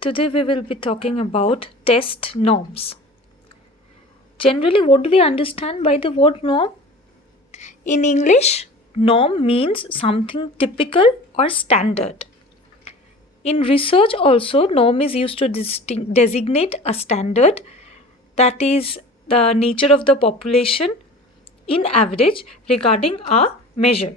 Today we will be talking about test norms. Generally, what do we understand by the word norm? In English, norm means something typical or standard. In research also, norm is used to designate a standard, that is the nature of the population in average regarding a measure.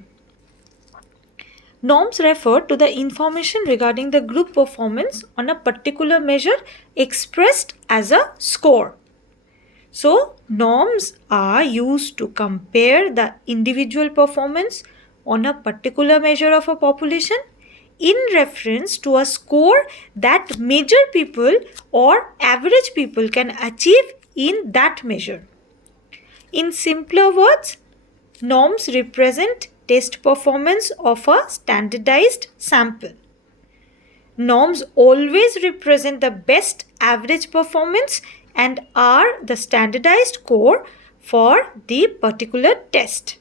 Norms refer to the information regarding the group performance on a particular measure expressed as a score. So, norms are used to compare the individual performance on a particular measure of a population in reference to a score that major people or average people can achieve in that measure. In simpler words, norms represent test performance of a standardized sample. Norms always represent the best average performance and are the standardized score for the particular test.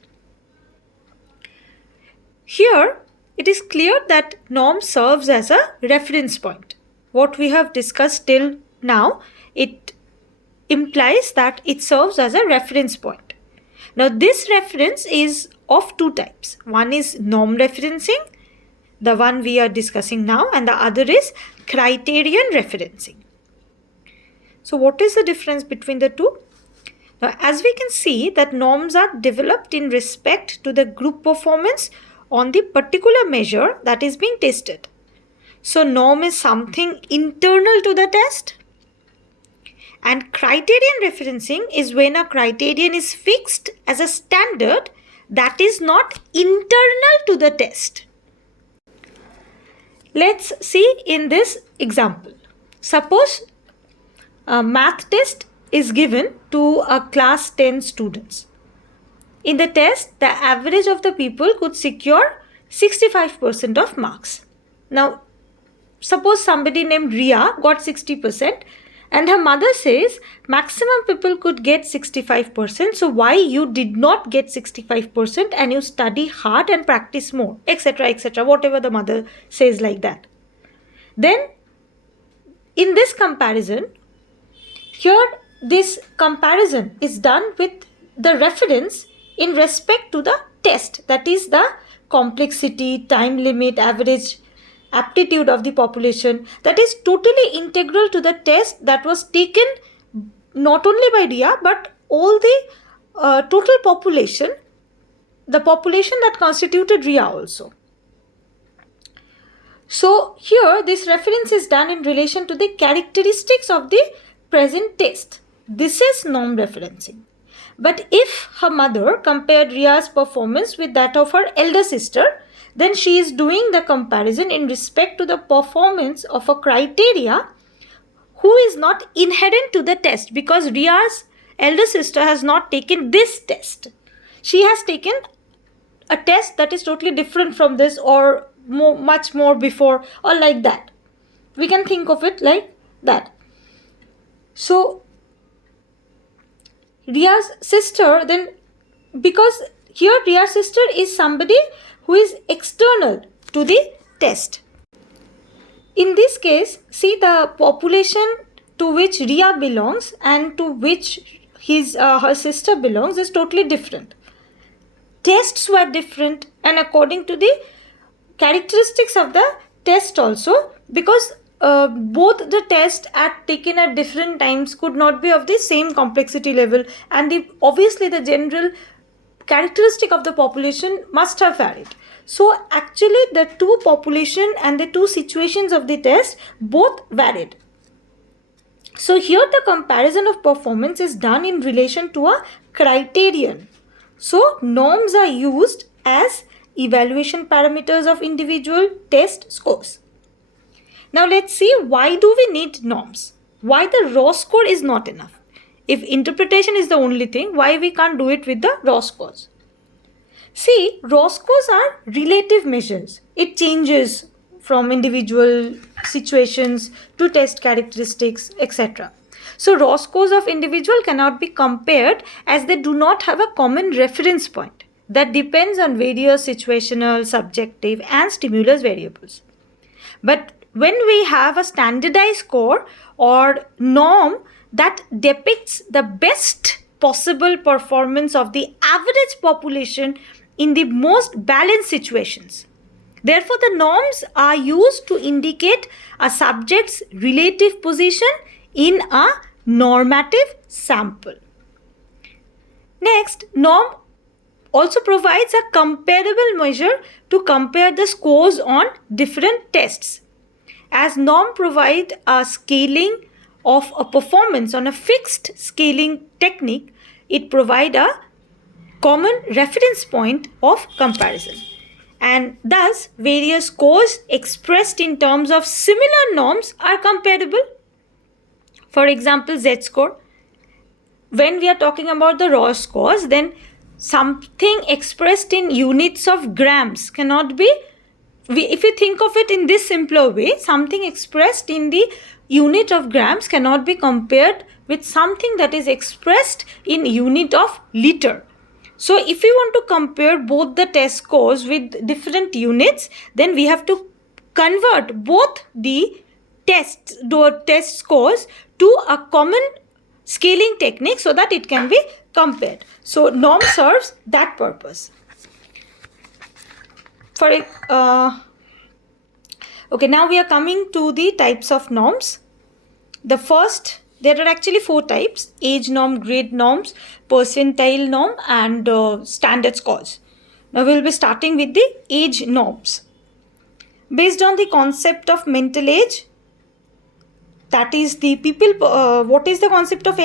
Here, it is clear that norm serves as a reference point. What we have discussed till now, it implies that it serves as a reference point. Now, this reference is of two types. One is norm referencing, the one we are discussing now, and the other is criterion referencing. So what is the difference between the two? Now, as we can see that norms are developed in respect to the group performance on the particular measure that is being tested. So norm is something internal to the test. And criterion referencing is when a criterion is fixed as a standard that is not internal to the test. Let's see in this example. Suppose a math test is given to a class 10 students. In the test, the average of the people could secure 65% of marks. Now, suppose somebody named Ria got 60%. And her mother says maximum people could get 65%. So why you did not get 65% and you study hard and practice more, etc., etc., whatever the mother says like that. Then in this comparison, here this comparison is done with the reference in respect to the test, that is the complexity, time limit, average aptitude of the population, that is totally integral to the test that was taken not only by Ria but all the total population, the population that constituted Ria also. So here this reference is done in relation to the characteristics of the present test. This is norm referencing. But if her mother compared Ria's performance with that of her elder sister, then she is doing the comparison in respect to the performance of a criteria who is not inherent to the test, because Ria's elder sister has not taken this test. She has taken a test that is totally different from this, or much more before, or like that. We can think of it like that. So Ria's sister, then, because here Ria's sister is somebody who is external to the test. In this case, see, the population to which Ria belongs and to which her sister belongs is totally different. Tests were different, and according to the characteristics of the test also, because both the tests taken at different times could not be of the same complexity level, and obviously the general characteristic of the population must have varied. So actually the two population and the two situations of the test both varied. So here the comparison of performance is done in relation to a criterion. So norms are used as evaluation parameters of individual test scores. Now let's see, why do we need norms? Why the raw score is not enough? If interpretation is the only thing, why we can't do it with the raw scores? See, raw scores are relative measures. It changes from individual situations to test characteristics, etc. So raw scores of individual cannot be compared as they do not have a common reference point that depends on various situational, subjective and stimulus variables. But when we have a standardized score or norm that depicts the best possible performance of the average population in the most balanced situations. Therefore, the norms are used to indicate a subject's relative position in a normative sample. Next, norm also provides a comparable measure to compare the scores on different tests. As norm provide a scaling of a performance on a fixed scaling technique, it provide a common reference point of comparison. And thus, various scores expressed in terms of similar norms are comparable. For example, Z-score. When we are talking about the raw scores, then something expressed in units of grams cannot be, if you think of it in this simpler way, something expressed in the unit of grams cannot be compared with something that is expressed in unit of liter. So if we want to compare both the test scores with different units, then we have to convert both the test scores to a common scaling technique so that it can be compared. So norm serves that purpose. Okay, now we are coming to the types of norms. The first, there are actually 4 types: age norm, grade norms, percentile norm, and standard scores. Now we will be starting with the age norms. Based on the concept of mental age, that is the people, what is the concept of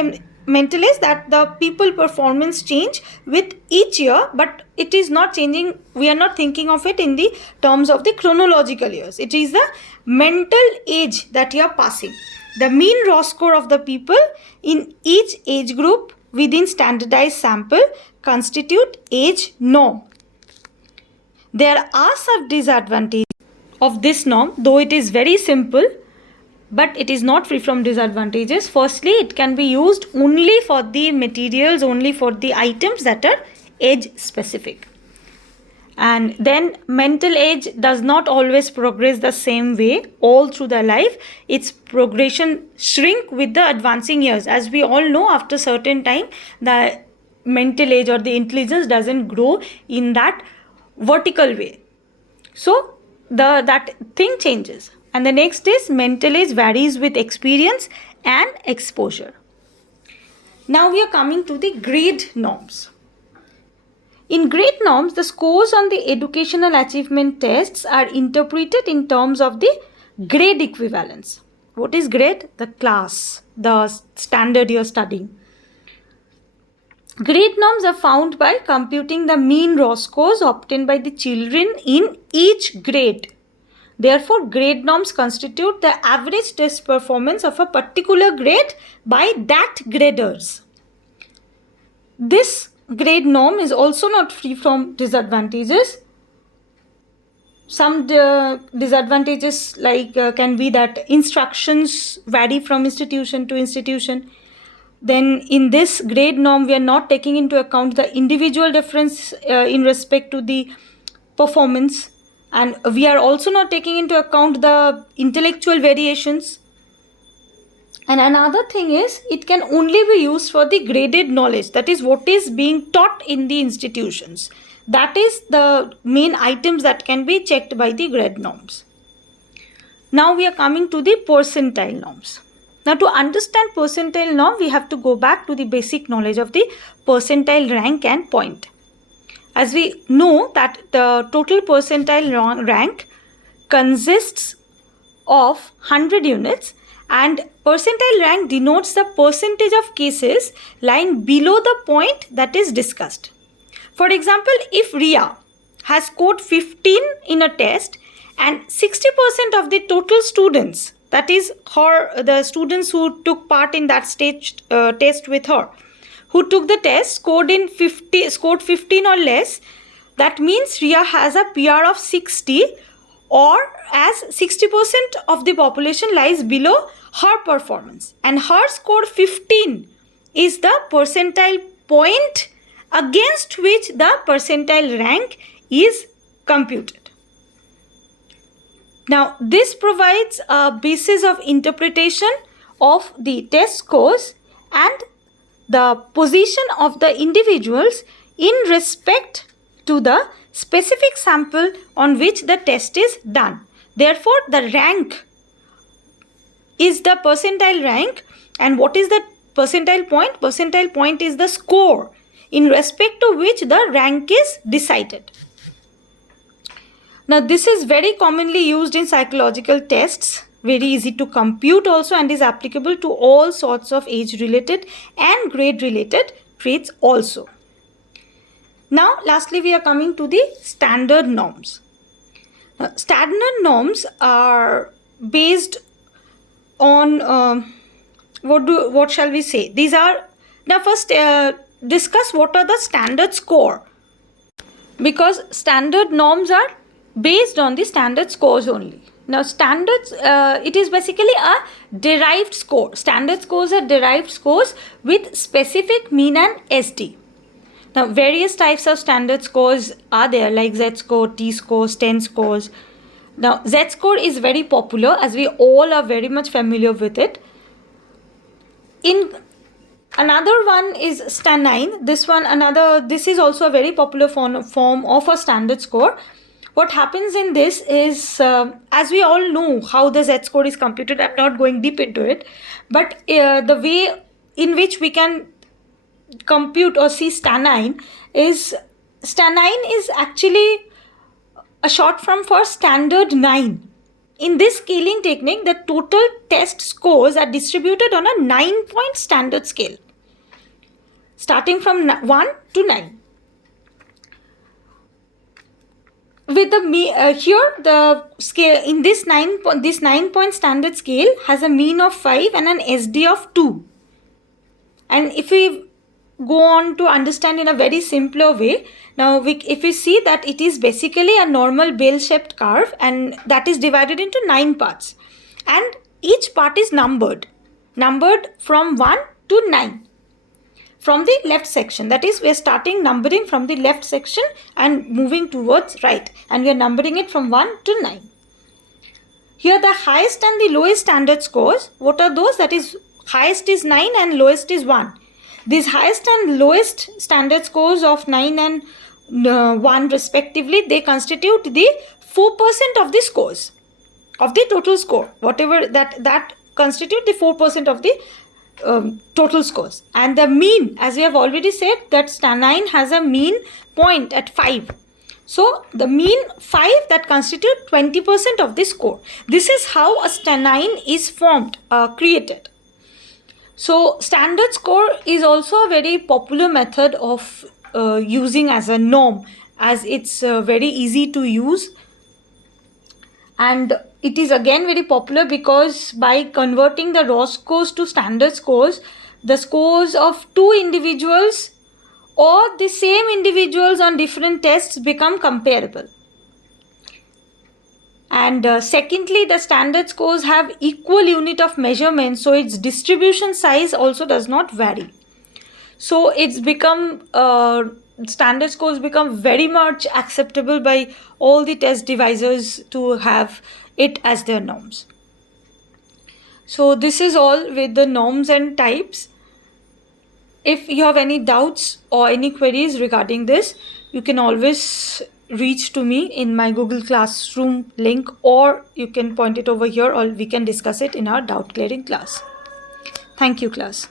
mental age? That the people performance change with each year, but it is not changing, we are not thinking of it in the terms of the chronological years. It is the mental age that you are passing. The mean raw score of the people in each age group within standardized sample constitute age norm. There are some disadvantages of this norm, though it is very simple, but it is not free from disadvantages. Firstly, it can be used only for the materials, only for the items that are age specific. And then mental age does not always progress the same way all through the life. Its progression shrink with the advancing years. As we all know, after certain time, the mental age or the intelligence doesn't grow in that vertical way. So that thing changes. And the next is mental age varies with experience and exposure. Now we are coming to the grade norms. In grade norms, the scores on the educational achievement tests are interpreted in terms of the grade equivalence. What is grade? The class, the standard you are studying. Grade norms are found by computing the mean raw scores obtained by the children in each grade. Therefore, grade norms constitute the average test performance of a particular grade by that graders. This grade norm is also not free from disadvantages. Some disadvantages can be that instructions vary from institution to institution. Then in this grade norm, we are not taking into account the individual difference in respect to the performance, and we are also not taking into account the intellectual variations. And another thing is, it can only be used for the graded knowledge, that is what is being taught in the institutions. That is the main items that can be checked by the grade norms. Now we are coming to the percentile norms. Now to understand percentile norm, we have to go back to the basic knowledge of the percentile rank and point. As we know that the total percentile rank consists of 100 units, and percentile rank denotes the percentage of cases lying below the point that is discussed. For example, if Ria has scored 15 in a test and 60% of the total students, that is the students who took part in that test with her, who took the test scored 15 or less, that means Ria has a PR of 60, or as 60% of the population lies below her performance, and her score 15 is the percentile point against which the percentile rank is computed. Now, this provides a basis of interpretation of the test scores and the position of the individuals in respect to the specific sample on which the test is done. Therefore, the rank is the percentile rank. And what is the percentile point? Percentile point is the score in respect to which the rank is decided. Now, this is very commonly used in psychological tests, very easy to compute also, and is applicable to all sorts of age-related and grade-related traits also. Now, lastly, we are coming to the standard norms. Standard norms are based on what shall we say? These are, now first discuss what are the standard score, because standard norms are based on the standard scores only. Now, standards, it is basically a derived score. Standard scores are derived scores with specific mean and SD. Now, various types of standard scores are there, like Z-score, T-scores, 10 scores. Now, Z-score is very popular, as we all are very much familiar with it. In another one is Stanine. This is also a very popular form of a standard score. What happens in this is, as we all know how the Z-score is computed, I'm not going deep into it, but the way in which we can compute or see Stanine is actually a short form for standard 9. In this scaling technique, the total test scores are distributed on a 9-point standard scale, starting from 1 to 9. With the here the scale in this 9-point standard scale has a mean of 5 and an SD of 2. And if we go on to understand in a very simpler way, now if we see that it is basically a normal bell-shaped curve, and that is divided into 9 parts, and each part is numbered from 1 to 9 from the left section. That is, we are starting numbering from the left section and moving towards right, and we are numbering it from 1 to 9. Here the highest and the lowest standard scores, what are those? That is, highest is 9 and lowest is 1. These highest and lowest standard scores of 9 and 1 respectively, they constitute the 4% of the scores, of the total score. Whatever that constitute the 4% of the total scores. And the mean, as we have already said, that Stanine has a mean point at 5. So the mean 5, that constitute 20% of the score. This is how a Stanine is formed, created. So standard score is also a very popular method of using as a norm, as it's very easy to use, and it is again very popular because by converting the raw scores to standard scores, the scores of two individuals or the same individuals on different tests become comparable. And secondly, the standard scores have equal unit of measurement, so its distribution size also does not vary. So it's become standard scores become very much acceptable by all the test devisers to have it as their norms. So this is all with the norms and types. If you have any doubts or any queries regarding this, you can always reach to me in my Google Classroom link, or you can point it over here, or we can discuss it in our doubt clearing class. Thank you, class.